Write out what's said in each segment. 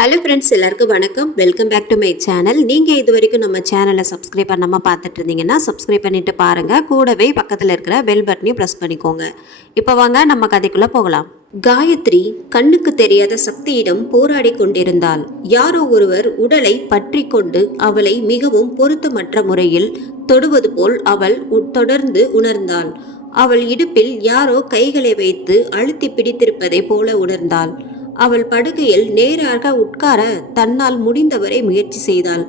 Hello friends, எல்லாருக்கும் வணக்கம். Welcome back to my channel. நீங்கள் இது வரைக்கும் நம்ம சேனலை சப்ஸ்கிரைப் பண்ணாமல் பார்த்துட்டு இருந்தீங்கன்னா சப்ஸ்கிரைப் பண்ணிட்டு பாருங்கள். கூடவே பக்கத்தில் இருக்கிற பெல் பட்டனையும் ப்ரெஸ் பண்ணிக்கோங்க. இப்போ வாங்க நம்ம கதைக்குள்ளே போகலாம். காயத்ரி கண்ணுக்கு தெரியாத சக்தியிடம் போராடி கொண்டிருந்தாள். யாரோ ஒருவர் உடலை பற்றி கொண்டு அவளை மிகவும் பொருத்தமற்ற முறையில் தொடுவது போல் அவள் தொடர்ந்து உணர்ந்தாள். அவள் இடுப்பில் யாரோ கைகளை வைத்து அழுத்தி பிடித்திருப்பதை போல உணர்ந்தாள். அவள் படுக்கையில் நேராக உட்கார தன்னால் முடிந்தவரை முயற்சி செய்தாள்.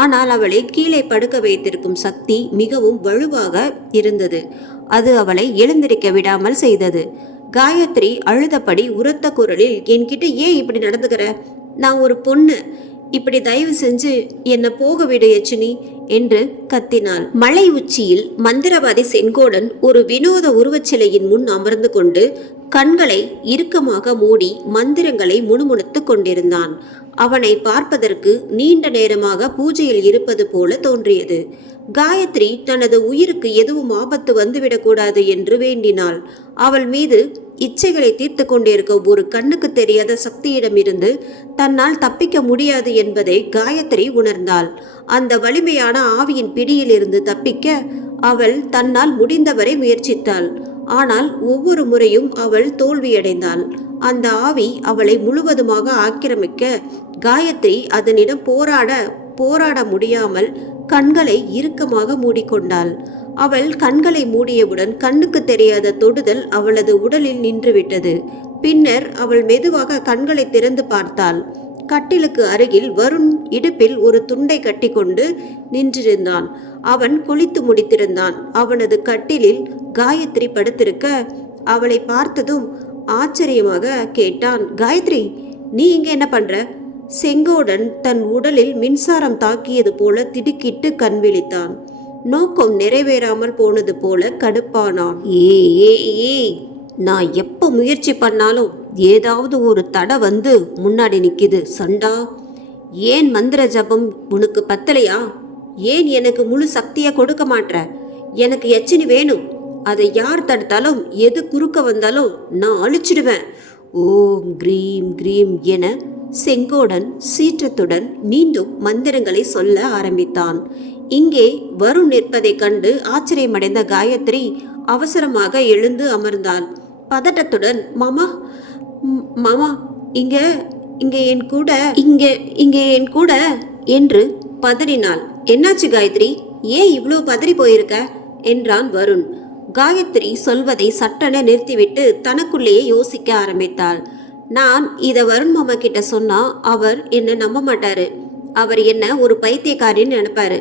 ஆனால் அவளை கீழே படுக்க வைத்திருக்கும் சக்தி மிகவும் வலுவாக இருந்தது. அது அவளை எழுந்திருக்க விடாமல் செய்தது. காயத்ரி அழுதபடி உரத்த குரலில், என்கிட்ட ஏன் இப்படி நடந்துக்கிற? நான் ஒரு பொண்ணு. இப்படி தயவு செஞ்சு என்னை போக விடு யச்சினி என்று கத்தினாள். மலை உச்சியில் மந்திரவாதி செங்கோடன் ஒரு வினோத உருவச்சிலையின் முன் அமர்ந்து கொண்டு கண்களை இறுக்கமாக மூடி மந்திரங்களை முணுமுணுத்து கொண்டிருந்தான். அவனை பார்ப்பதற்கு நீண்ட நேரமாக பூஜையில் இருப்பது போல தோன்றியது. காயத்ரி தனது உயிருக்கு எதுவும் ஆபத்து வந்துவிடக்கூடாது என்று வேண்டினாள். அவள் மீது இச்சைகளை தீர்த்து கொண்டிருக்க ஒரு கண்ணுக்கு தெரியாத சக்தியிடமிருந்து தன்னால் தப்பிக்க முடியாது என்பதை காயத்ரி உணர்ந்தாள். அந்த வலிமையான ஆவியின் பிடியிலிருந்து தப்பிக்க அவள் தன்னால் முடிந்தவரை முயற்சித்தாள். ஆனால் ஒவ்வொரு முறையும் அவள் தோல்வியடைந்தாள். அந்த ஆவி அவளை முழுவதுமாக ஆக்கிரமிக்க காயத்ரி அதனிடம் போராட முடியாமல் கண்களை இறுக்கமாக மூடிக்கொண்டாள். அவள் கண்களை மூடியவுடன் கண்ணுக்கு தெரியாத தொடுதல் அவளது உடலில் நின்றுவிட்டது. பின்னர் அவள் மெதுவாக கண்களை திறந்து பார்த்தாள். கட்டிலுக்கு அருகில் வருண் இடுப்பில் ஒரு துண்டை கட்டி கொண்டு நின்றிருந்தான். அவன் குளித்து முடித்திருந்தான். அவனது கட்டிலில் காயத்ரி படுத்திருக்க அவளை பார்த்ததும் ஆச்சரியமாக கேட்டான், காயத்ரி, நீ இங்க என்ன பண்ற? செங்கோடன் தன் உடலில் மின்சாரம் தாக்கியது போல திடுக்கிட்டு கண் விழித்தான். நோக்கம் நிறைவேறாமல் போனது போல கடுப்பானான். ஏய், நான் எப்போ முயற்சி பண்ணாலும் ஏதாவது ஒரு தடை வந்து முன்னாடி நிற்கிது. சண்டா, ஏன் மந்திர ஜபம் உனக்கு பத்தலையா? ஏன் எனக்கு முழு சக்தியை கொடுக்க மாட்ற? எனக்கு யச்சினி வேணும். அதை யார் தடுத்தாலும் எது குறுக்க வந்தாலும் நான் அழிச்சிடுவேன். ஓம் கிரீம் கிரீம் என செங்கோடன் சீற்றத்துடன் மீண்டும் மந்திரங்களை சொல்ல ஆரம்பித்தான். இங்கே வருண் நிற்பதைக் கண்டு ஆச்சரியமடைந்த காயத்ரி அவசரமாக எழுந்து அமர்ந்தாள். பதட்டத்துடன், மாமா மாமா இங்க இங்க என் கூட இங்க என் கூட என்று பதறினாள். என்னாச்சு காயத்ரி? ஏன் இவ்வளோ பதறி போயிருக்க என்றான் வருண். காயத்ரி சொல்வதை சட்டென நிறுத்திவிட்டு தனக்குள்ளேயே யோசிக்க ஆரம்பித்தாள். நான் இதை வருண் மாமா கிட்ட சொன்னா அவர் என்னை நம்ப மாட்டாரு. அவர் என்ன ஒரு பைத்தியக்காரின்னு நினைப்பாரு.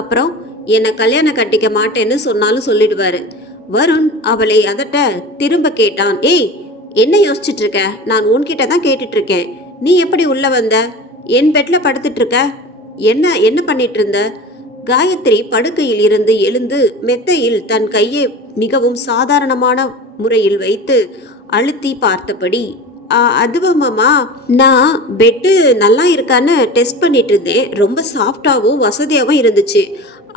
அப்புறம் என்னை கல்யாணம் கட்டிக்க மாட்டேன்னு சொன்னாலும் சொல்லிடுவாரு. வருண் அவளை அதட்ட திரும்ப கேட்டான். ஏய், என்ன யோசிச்சுட்டு இருக்க? நான் உன்கிட்ட தான் கேட்டுட்டு இருக்கேன். நீ எப்படி உள்ள வந்த? என் பெட்ல படுத்துட்டு இருக்க. என்ன பண்ணிட்டு இருந்த? காயத்ரி படுக்கையில் இருந்து எழுந்து மெத்தையில் தன் கையை மிகவும் சாதாரணமான முறையில் வைத்து அழுத்தி பார்த்தபடி, அதுவா மாமா, நான் பெட்டு நல்லா இருக்கான்னு டெஸ்ட் பண்ணிட்டு இருந்தேன். ரொம்ப சாஃப்டாகவும் வசதியாகவும் இருந்துச்சு.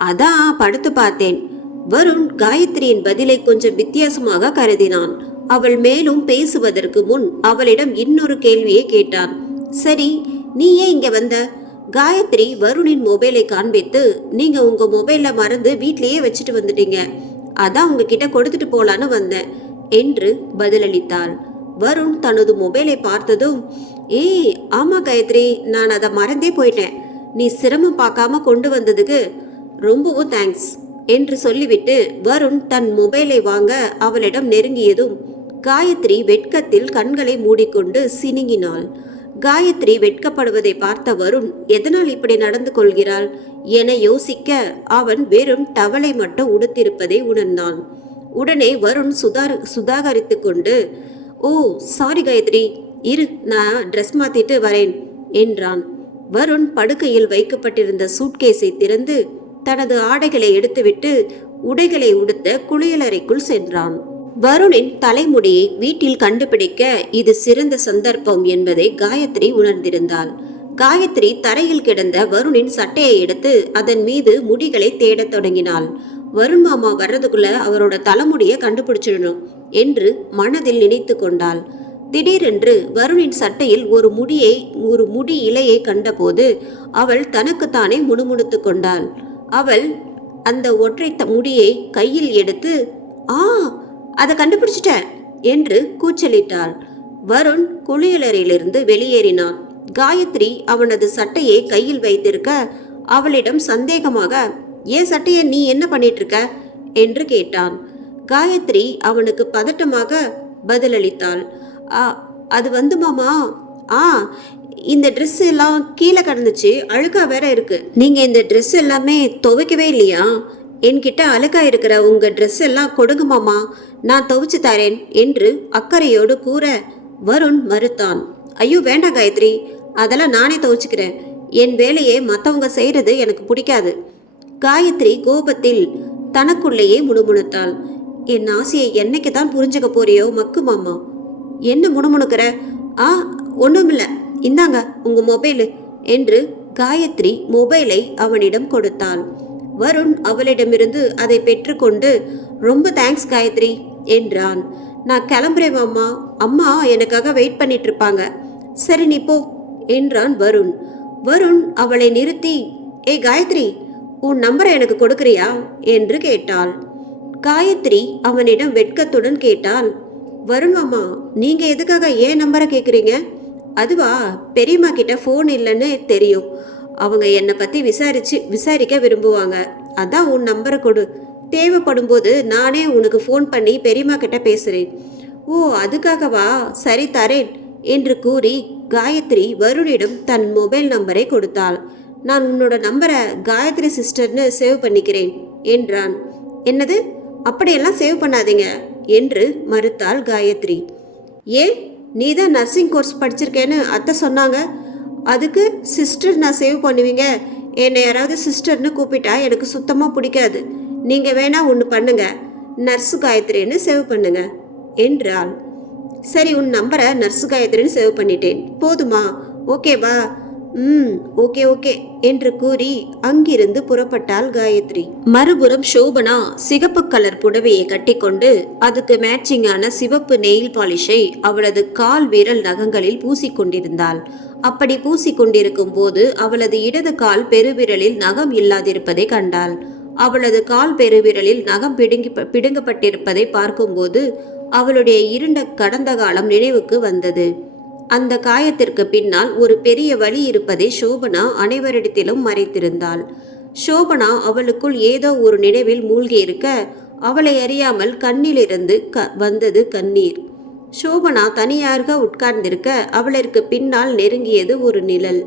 அதான் படுத்து பார்த்தேன். வருண் காயத்ரியின் பதிலை கொஞ்சம் வித்தியாசமாக கருதினான். அவள் மேலும் பேசுவதற்கு முன் அவளிடம் இன்னொரு கேள்வியை கேட்டான். சரி, நீ ஏன் இங்க வந்த? காயத்ரி வருணின் மொபைலை காண்பித்து, நீங்க உங்க மொபைலை மறந்து வீட்லயே வச்சுட்டு வந்துட்டீங்க. அதான் உங்ககிட்ட கொடுத்துட்டு போலான்னு வந்தேன் என்று பதிலளித்தாள். வருண் தனது மொபைலை பார்த்ததும், ஏய் ஆமா காயத்ரி, நான் அதை மறந்தே போயிட்டேன். நீ சிரமம் பார்க்காம கொண்டு வந்ததுக்கு ரொம்பவும் தேங்க்ஸ் என்று சொல்லிவிட்டு வருண் தன் மொபைலை வாங்க அவளிடம் நெருங்கியதும் காயத்ரி வெட்கத்தில் கண்களை மூடிக்கொண்டு சினுங்கினாள். காயத்ரி வெட்கப்படுவதை பார்த்த வருண் எதனால் இப்படி நடந்து கொள்கிறாள் என யோசிக்க அவன் வெறும் டவலை மட்டும் உடுத்திருப்பதை உணர்ந்தான். உடனே வருண் சுதாகரித்து கொண்டு, ஓ சாரி காயத்ரி, இரு நான் ட்ரெஸ் மாத்திட்டு வரேன் என்றான். வருண் படுக்கையில் வைக்கப்பட்டிருந்த சூட்கேஸை திறந்து தனது ஆடைகளை எடுத்துவிட்டு உடைகளை உடுத்த குளியலறைக்குள் சென்றான். வருணின் தலைமுடியை வீட்டில் கண்டுபிடிக்க இது சிறந்த சந்தர்ப்பம் என்பதை காயத்ரி உணர்ந்திருந்தாள். காயத்ரி தரையில் கிடந்த வருணின் சட்டையை எடுத்து அதன் மீது முடிகளை தேடத் தொடங்கினாள். வருண் மாமா வர்றதுக்குள்ள அவரோட தலைமுடியை கண்டுபிடிச்சிடணும் என்று மனதில் நினைத்து கொண்டாள். திடீரென்று வருணின் சட்டையில் ஒரு முடி இலையை கண்டபோது அவள் தனக்குத்தானே முணுமுணுத்து கொண்டாள். அவள் அந்த ஒற்றை முடியை கையில் எடுத்து, ஆ, அதை கண்டுபிடிச்சிட்ட என்று கூச்சலிட்டாள். வருண் குளியலறையிலிருந்து வெளியேறினான். காயத்ரி அவனது சட்டையை கையில் வைத்திருக்க அவளிடம் சந்தேகமாக, ஏன் சட்டையை நீ என்ன பண்ணிட்டு இருக்க என்று கேட்டான். காயத்ரி அவனுக்கு பதட்டமாக பதிலளித்தாள். அது மாமா, இந்த ட்ரெஸ் எல்லாம் கீழே கிடந்துச்சு, அழுக்கா வேற இருக்கு. நீங்க இந்த ட்ரெஸ் எல்லாமே துவைக்கவே இல்லையா? என்கிட்ட அழுக்கா இருக்கிற உங்க ட்ரெஸ் எல்லாம் கொடுங்க மாமா, நான் துவைச்சு தரேன் என்று அக்கறையோடு கூற வருண் மறுத்தான். ஐயோ வேண்டாம் காயத்ரி, அதெல்லாம் நானே துவைச்சுக்கிறேன். என் வேலையை மற்றவங்க செய்யறது எனக்கு பிடிக்காது. காயத்ரி கோபத்தில் தனக்குள்ளேயே முணுமுணுத்தாள். என் ஆசையை என்னைக்கு தான் புரிஞ்சுக்க போறியோ மக்கு மாமா. என்ன முணுமுணுக்கிற? ஒன்றுமில்ல, இந்தாங்க உங்க மொபைலு என்று காயத்ரி மொபைலை அவனிடம் கொடுத்தாள். வருண் அவளிடமிருந்து அதை பெற்றுக்கொண்டு, ரொம்ப தேங்க்ஸ் காயத்ரி என்றான். நான் கிளம்புறேன் மாமா, அம்மா எனக்காக வெயிட் பண்ணிட்டு இருப்பாங்க. சரி நீ போ என்றான் வருண். வருண் அவளை நிறுத்தி, ஏய் காயத்ரி, உன் நம்பரை எனக்கு கொடுக்குறியா என்று கேட்டாள். காயத்ரி அவனிடம் வெட்கத்துடன் கேட்டாள். வருண் மாமா, நீங்க எதுக்காக ஏன் நம்பரை கேட்குறீங்க? அதுவா, பெரியம்மா கிட்ட ஃபோன் இல்லைன்னு தெரியும். அவங்க என்னை பற்றி விசாரிக்க விரும்புவாங்க. அதான் உன் நம்பரை கொடு, தேவைப்படும் போது நானே உனக்கு ஃபோன் பண்ணி பெரியம்மா கிட்ட பேசுகிறேன். ஓ அதுக்காகவா, சரி தரேன் என்று கூறி காயத்ரி வருணிடம் தன் மொபைல் நம்பரை கொடுத்தாள். நான் உன்னோட நம்பரை காயத்ரி சிஸ்டர்னு சேவ் பண்ணிக்கிறேன் என்றான். என்னது, அப்படியெல்லாம் சேவ் பண்ணாதீங்க என்று மறுத்தாள் காயத்ரி. ஏன், நீ தான் நர்சிங் கோர்ஸ் படிச்சிருக்கேன்னு அத்தை சொன்னாங்க, அதுக்கு சிஸ்டர் நான் சேவ் பண்ணுவீங்க? என்னை யாராவது சிஸ்டர்னு கூப்பிட்டா எனக்கு சுத்தமாக பிடிக்காது. நீங்கள் வேணா ஒன்று பண்ணுங்க, நர்ஸு காயத்ரின்னு சேவ் பண்ணுங்க என்றாள். சரி, உன் நம்பரை நர்ஸு காயத்ரின்னு சேவ் பண்ணிட்டேன், போதுமா? ஓகேவா? ஓகே ஓகே என்று கூறி அங்கிருந்து புறப்பட்டாள் காயத்ரி. மறுபுறம் சோபனா சிகப்பு கலர் புடவையை கட்டிக்கொண்டு அதுக்கு மேட்சிங்கான சிவப்பு நெயில் பாலிஷை அவளது கால் விரல் நகங்களில் பூசிக்கொண்டிருந்தாள். அப்படி பூசிக்கொண்டிருக்கும் போது அவளது இடது கால் பெருவிரலில் நகம் இல்லாதிருப்பதை கண்டாள். அவளது கால் பெருவிரலில் நகம் பிடுங்கப்பட்டிருப்பதை பார்க்கும்போது அவளுடைய இருண்ட கடந்த காலம் நினைவுக்கு வந்தது. அந்த காயத்திற்கு பின்னால் ஒரு பெரிய வலி இருப்பதை சோபனா அனைவரிடத்திலும் மறைத்திருந்தாள். சோபனா அவளுக்குள் ஏதோ ஒரு நினைவில் மூழ்கியிருக்க அவளை அறியாமல் கண்ணிலிருந்து வந்தது கண்ணீர். சோபனா தனியாக உட்கார்ந்திருக்க அவளிற்கு பின்னால் நெருங்கியது ஒரு நிழல்.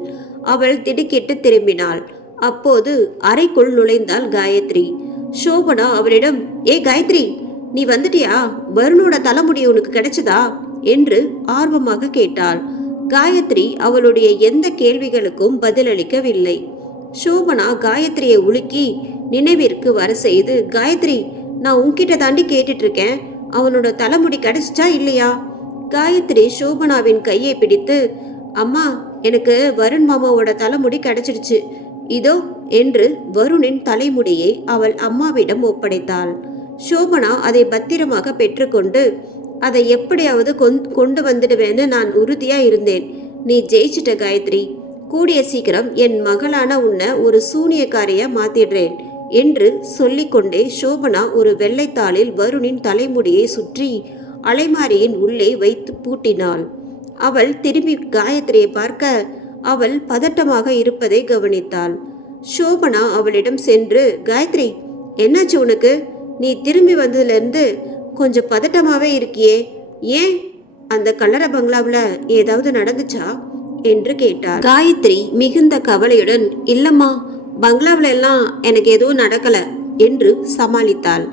அவள் திடுக்கிட்டு திரும்பினாள். அப்போது அறைக்குள் நுழைந்தாள் காயத்ரி. சோபனா அவளிடம், ஏ காயத்ரி, நீ வந்துட்டியா? வருணோட தலைமுடி உனக்கு கிடைச்சதா என்று ஆர்வமாக கேட்டாள். காயத்ரி அவளுடைய எந்த கேள்விகளுக்கும் பதிலளிக்கவில்லை. சோபனா காயத்ரியை உலுக்கி நினைவிற்கு வர செய்து, காயத்ரி, நான் உன்கிட்ட தாண்டி கேட்டுட்டு இருக்கேன், அவனோட தலைமுடி கிடைச்சிச்சா இல்லையா? காயத்ரி சோபனாவின் கையை பிடித்து, அம்மா, எனக்கு வருண் மாமாவோட தலைமுடி கிடைச்சிடுச்சு, இதோ என்று வருணின் தலைமுடியை அவள் அம்மாவிடம் ஒப்படைத்தாள். சோபனா அதை பத்திரமாக பெற்றுக்கொண்டு, அதை எப்படியாவது கொண்டு வந்துடுவேன்னு நான் உறுதியா இருந்தேன். நீ ஜெயிச்சிட்ட காயத்ரி, கூடிய சீக்கிரம் என் மகளான உன்னை ஒரு சூனியக்காரியா மாத்திடுறேன் என்று சொல்லிக்கொண்டே சோபனா ஒரு வெள்ளைத்தாளில் வருணின் தலைமுடியை சுற்றி அலைமாரியின் உள்ளே வைத்து பூட்டினாள். அவள் திரும்பி காயத்ரியை பார்க்க அவள் பதட்டமாக இருப்பதை கவனித்தாள். சோபனா அவளிடம் சென்று, காயத்ரி, என்னாச்சு உனக்கு? நீ திரும்பி வந்ததுலேருந்து கொஞ்சம் பதட்டமாகவே இருக்கியே, ஏன்? அந்த கல்லற பங்களாவில் ஏதாவது நடந்துச்சா என்று கேட்டார். காயத்ரி மிகுந்த கவலையுடன், இல்லம்மா, பங்களாவில் எல்லாம் எனக்கு எதுவும் நடக்கலை என்று சமாளித்தாள்.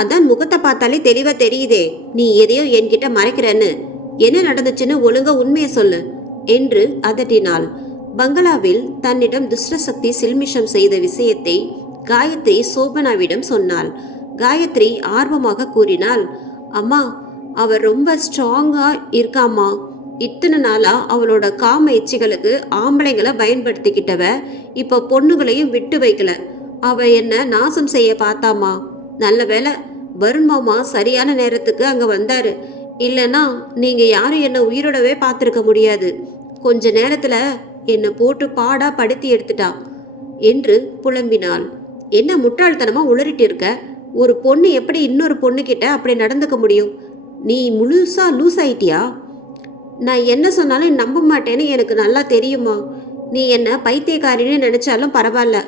அதான் முகத்தை பார்த்தாலே தெளிவாக தெரியுதே, நீ எதையோ என்கிட்ட மறைக்கிறன்னு. என்ன நடந்துச்சுன்னு ஒழுங்கா உண்மையை சொல்லு என்று அதட்டினாள். பங்களாவில் தன்னிடம் துஷ்டசக்தி சில்மிஷம் செய்த விஷயத்தை காயத்ரி சோபனாவிடம் சொன்னாள். காயத்ரி ஆர்வமாக கூறினாள், அம்மா, அவள் ரொம்ப ஸ்ட்ராங்கா இருக்காம்மா. இத்தனை நாளா அவளோட காம இச்சைகளுக்கு ஆம்பளைங்களை பயன்படுத்திக்கிட்டவ இப்போ பொண்ணுகளையும் விட்டு வைக்கல. அவ என்ன நாசம் செய்ய பார்த்தாமா. நல்ல வேலை வருண் மாமா சரியான நேரத்துக்கு அங்கே வந்தாரு. இல்லைன்னா நீங்கள் யாரும் என்னை உயிரோடவே பார்த்துருக்க முடியாது. கொஞ்ச நேரத்தில் என்னை போட்டு பாடா படுத்தி எடுத்துட்டா என்று புலம்பினாள். என்ன முட்டாள்தனமாக உளறிட்டு இருக்க? ஒரு பொண்ணு எப்படி இன்னொரு பொண்ணுக்கிட்ட அப்படி நடந்துக்க முடியும்? நீ முழுசா லூஸ் ஆயிட்டியா? நான் என்ன சொன்னாலும் நம்ப மாட்டேன்னு எனக்கு நல்லா தெரியுமா? நீ என்ன பைத்தியக்காரின்னு நினச்சாலும் பரவாயில்ல.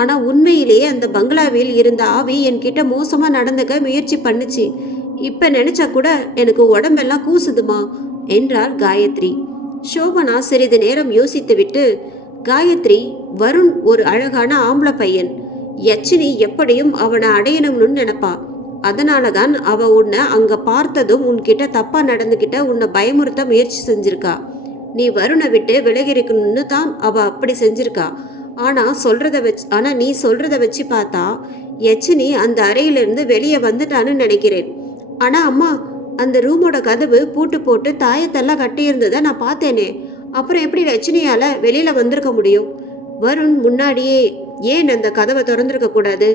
ஆனால் உண்மையிலேயே அந்த பங்களாவில் இருந்த ஆவி என்கிட்ட மோசமாக நடந்துக்க முயற்சி பண்ணுச்சு. இப்போ நினச்சா கூட எனக்கு உடம்பெல்லாம் கூசுதுமா என்றாள் காயத்ரி. சோபனா சிறிது நேரம் யோசித்துவிட்டு, காயத்ரி, வருண் ஒரு அழகான ஆம்பளை பையன். யச்சினி எப்படியும் அவனை அடையணும்னு நினைப்பா. அதனால தான் அவ உன்னை அங்கே பார்த்ததும் உன்கிட்ட தப்பாக நடந்துக்கிட்ட உன்னை பயமுறுத்த முயற்சி செஞ்சிருக்கா. நீ வருணை விட்டு விலகிருக்கணும்னு தான் அவள் அப்படி செஞ்சிருக்கா. ஆனால் நீ சொல்கிறத வச்சு பார்த்தா யச்சினி அந்த அறையிலிருந்து வெளியே வந்துட்டான்னு நினைக்கிறேன். ஆனால் அம்மா, அந்த ரூமோட கதவு பூட்டு போட்டு தாயத்தெல்லாம் கட்டியிருந்ததை நான் பார்த்தேனே. அப்புறம் எப்படி யச்சினியால் வெளியில் வந்திருக்க முடியும்? வருண் முன்னாடியே ஏன் அந்த கதவை திறந்திருக்க கூடாது?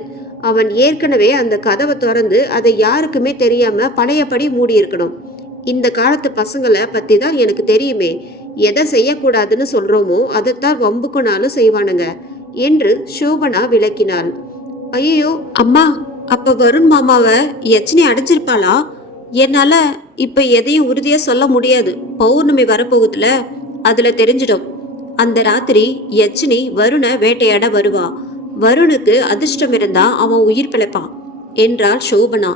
அவன் ஏற்கனவே அந்த கதவை திறந்து அதை யாருக்குமே தெரியாமல் பழையபடி மூடியிருக்கணும். இந்த காலத்து பசங்களை பற்றி தான் எனக்கு தெரியுமே. எதை செய்யக்கூடாதுன்னு சொல்கிறோமோ அதைத்தான் வம்புக்குனாலும் செய்வானுங்க என்று சோபனா விளக்கினாள். ஐயோ அம்மா, அப்போ வருண் மாமாவை யச்சினி அடைஞ்சிருப்பாளா? என்னால் இப்போ எதையும் உறுதியாக சொல்ல முடியாது. பௌர்ணமி வரப்போகுதுல, அதில் தெரிஞ்சிடும். அந்த ராத்திரி யச்சினி வருணை வேட்டையாட வருவா. வருணுக்கு அதிர்ஷ்டம் இருந்தா அவன் உயிர் பிழைப்பான் என்றாள் சோபனா.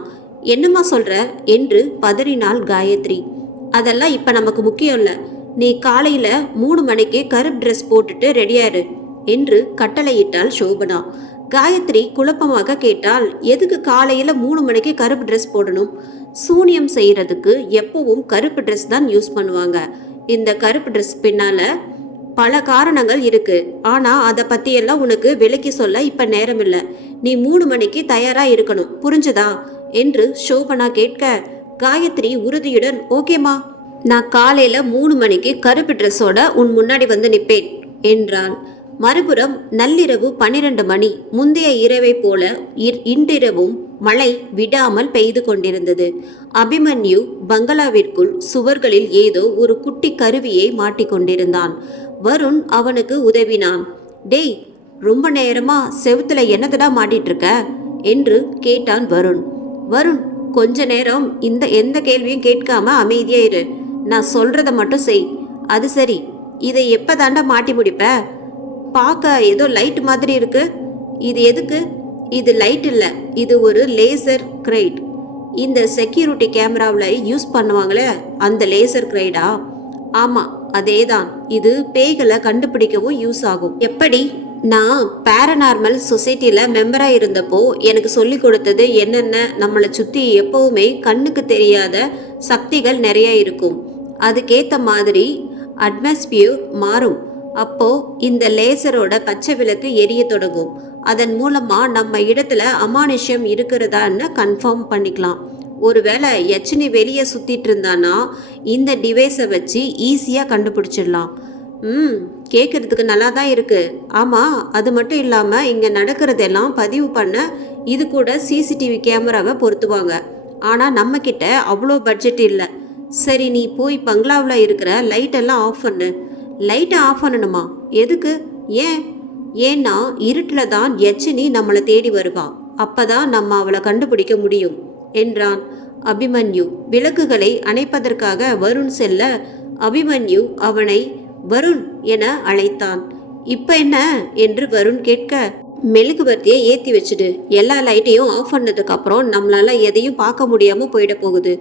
என்னம்மா சொல்ற என்று பதறினாள் காயத்ரி. அதெல்லாம் இப்போ நமக்கு முக்கியம் இல்லை. நீ காலையில் 3 மணிக்கு கருப்பு ட்ரெஸ் போட்டுட்டு ரெடியாரு என்று கட்டளையிட்டாள் சோபனா. காயத்ரி குழப்பமாக கேட்டால், எதுக்கு காலையில் 3 மணிக்கு கருப்பு ட்ரெஸ் போடணும்? சூனியம் செய்கிறதுக்கு எப்பவும் கருப்பு ட்ரெஸ் தான் யூஸ் பண்ணுவாங்க. இந்த கருப்பு ட்ரெஸ் பின்னால் பல காரணங்கள் இருக்கு. ஆனால் அதை பற்றியெல்லாம் உனக்கு விளக்கி சொல்ல இப்போ நேரம் இல்லை. நீ 3 மணிக்கு தயாராக இருக்கணும், புரிஞ்சுதா என்று சோபனா கேட்க, காயத்ரி உறுதியுடன் ஓகேம்மா, நான் காலையில் 3 மணிக்கு கருப்பு ட்ரெஸ்ஸோட உன் முன்னாடி வந்து நிற்பேன் என்றான். மறுபுறம் நள்ளிரவு 12 மணி. முந்தைய இரவை போல இன்றிரவும் மழை விடாமல் பெய்து கொண்டிருந்தது. அபிமன்யு பங்களாவிற்குள் சுவர்களில் ஏதோ ஒரு குட்டி கருவியை மாட்டிக்கொண்டிருந்தான். வருண் அவனுக்கு உதவினான். டேய், ரொம்ப நேரமா செவுத்துல என்னதடா மாட்டிட்டு இருக்க என்று கேட்டான் வருண். வருண், கொஞ்ச நேரம் எந்த கேள்வியும் கேட்காம அமைதியா இரு. நான் சொல்றத மட்டும் செய். அது சரி, இதை எப்பதாண்டா மாட்டி முடிப்ப? பார்க்க ஏதோ லைட் மாதிரி இருக்கு. இது எதுக்கு? இது லைட் இல்லை, இது ஒரு லேசர் கிரைட். இந்த செக்யூரிட்டி கேமராவில் யூஸ் பண்ணுவாங்களே அந்த லேசர் கிரைடா? ஆமாம், அதே தான். இது பேய்களை கண்டுபிடிக்கவும் யூஸ் ஆகும். எப்படி? நான் பேரநார்மல் சொசைட்டியில் மெம்பராக இருந்தப்போ எனக்கு சொல்லி கொடுத்தது என்னென்ன, நம்மளை சுற்றி எப்போவுமே கண்ணுக்கு தெரியாத சக்திகள் நிறைய இருக்கும். அதுக்கேற்ற மாதிரி அட்மாஸ்பியர் மாறும். அப்போ இந்த லேசரோட பச்சை விளக்கு எரிய தொடங்கும். அதன் மூலமாக நம்ம இடத்துல அமானுஷ்யம் இருக்கிறதான்னு கன்ஃபார்ம் பண்ணிக்கலாம். ஒருவேளை யச்சினி வெளியே சுற்றிட்டு இருந்தானா இந்த டிவைஸை வச்சு ஈஸியாக கண்டுபிடிச்சிடலாம். கேட்குறதுக்கு நல்லா தான் இருக்குது. ஆமாம், அது மட்டும் இல்லாமல் இங்கே நடக்கிறதெல்லாம் பதிவு பண்ண இது கூட சிசிடிவி கேமராவை பொருத்துவாங்க. ஆனால் நம்மக்கிட்ட அவ்வளோ பட்ஜெட் இல்லை. சரி, நீ போய் பங்களாவில் இருக்கிற லைட்டெல்லாம் ஆஃப் பண்ணு. லைட்டை ஆஃப் பண்ணணுமா? எதுக்கு? ஏன்னா இருட்டில் தான் யச்சினி நம்மளை தேடி வருவா. அப்பதான் நம்ம அவளை கண்டுபிடிக்க முடியும் என்றான் அபிமன்யு. விளக்குகளை அணைப்பதற்காக வருண் செல்ல அபிமன்யு அவனை வருண் என அழைத்தான். இப்ப என்ன என்று வருண் கேட்க, மெழுகுவர்த்தியை ஏற்றி வச்சுடு. எல்லா லைட்டையும் ஆஃப் பண்ணதுக்கு அப்புறம் நம்மளால எதையும் பார்க்க முடியாம போயிட போகுது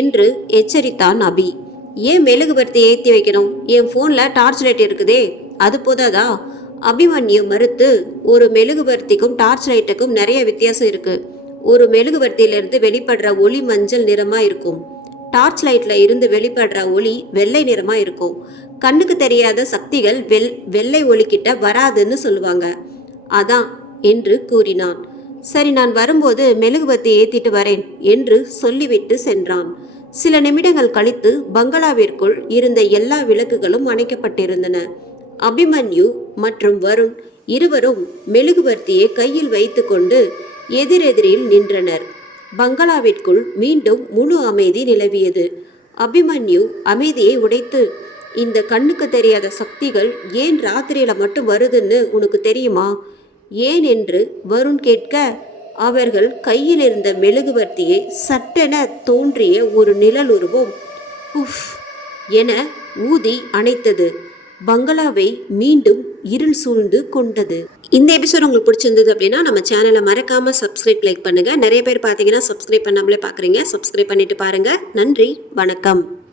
என்று எச்சரித்தான் அபி. ஏன் மெழுகுவர்த்தியை ஏற்றி வைக்கணும்? என் ஃபோனில் டார்ச் லைட் இருக்குதே, அது போதாதா? அபிமன்யு மறுத்து, ஒரு மெழுகுவர்த்திக்கும் டார்ச் லைட்டுக்கும் நிறைய வித்தியாசம் இருக்குது. ஒரு மெழுகுவர்த்தியிலிருந்து வெளிப்படுற ஒளி மஞ்சள் நிறமாக இருக்கும். டார்ச் லைட்டில் இருந்து வெளிப்படுற ஒளி வெள்ளை நிறமாக இருக்கும். கண்ணுக்கு தெரியாத சக்திகள் வெள்ளை ஒளிக்கிட்ட வராதுன்னு சொல்லுவாங்க. அதான் என்று கூறினான். சரி, நான் வரும்போது மெழுகுவர்த்தி ஏற்றிட்டு வரேன் என்று சொல்லிவிட்டு சென்றான். சில நிமிடங்கள் கழித்து பங்களாவிற்குள் இருந்த எல்லா விளக்குகளும் அணைக்கப்பட்டிருந்தன. அபிமன்யு மற்றும் வருண் இருவரும் மெழுகுவர்த்தியை கையில் வைத்து கொண்டு எதிரெதிரில் நின்றனர். பங்களாவிற்குள் மீண்டும் முழு அமைதி நிலவியது. அபிமன்யு அமைதியை உடைத்து, இந்த கண்ணுக்கு தெரியாத சக்திகள் ஏன் ராத்திரியில மட்டும் வருதுன்னு உனக்கு தெரியுமா? ஏன் என்று வருண் கேட்க, அவர்கள் கையில் இருந்த மெழுகுவர்த்தியை சட்டென தோன்றிய ஒரு நிழல் உருவம் உஃப் என ஊதி அணைத்தது. பங்களாவை மீண்டும் இருள் சூழ்ந்து கொண்டது. இந்த எபிசோட் உங்களுக்கு பிடிச்சிருந்தது அப்படின்னா நம்ம சேனலை மறக்காம சப்ஸ்கிரைப், லைக் பண்ணுங்க. நிறைய பேர் பார்த்தீங்கன்னா சப்ஸ்கிரைப் பண்ணாமலே பார்க்குறீங்க. சப்ஸ்கிரைப் பண்ணிட்டு பாருங்க. நன்றி, வணக்கம்.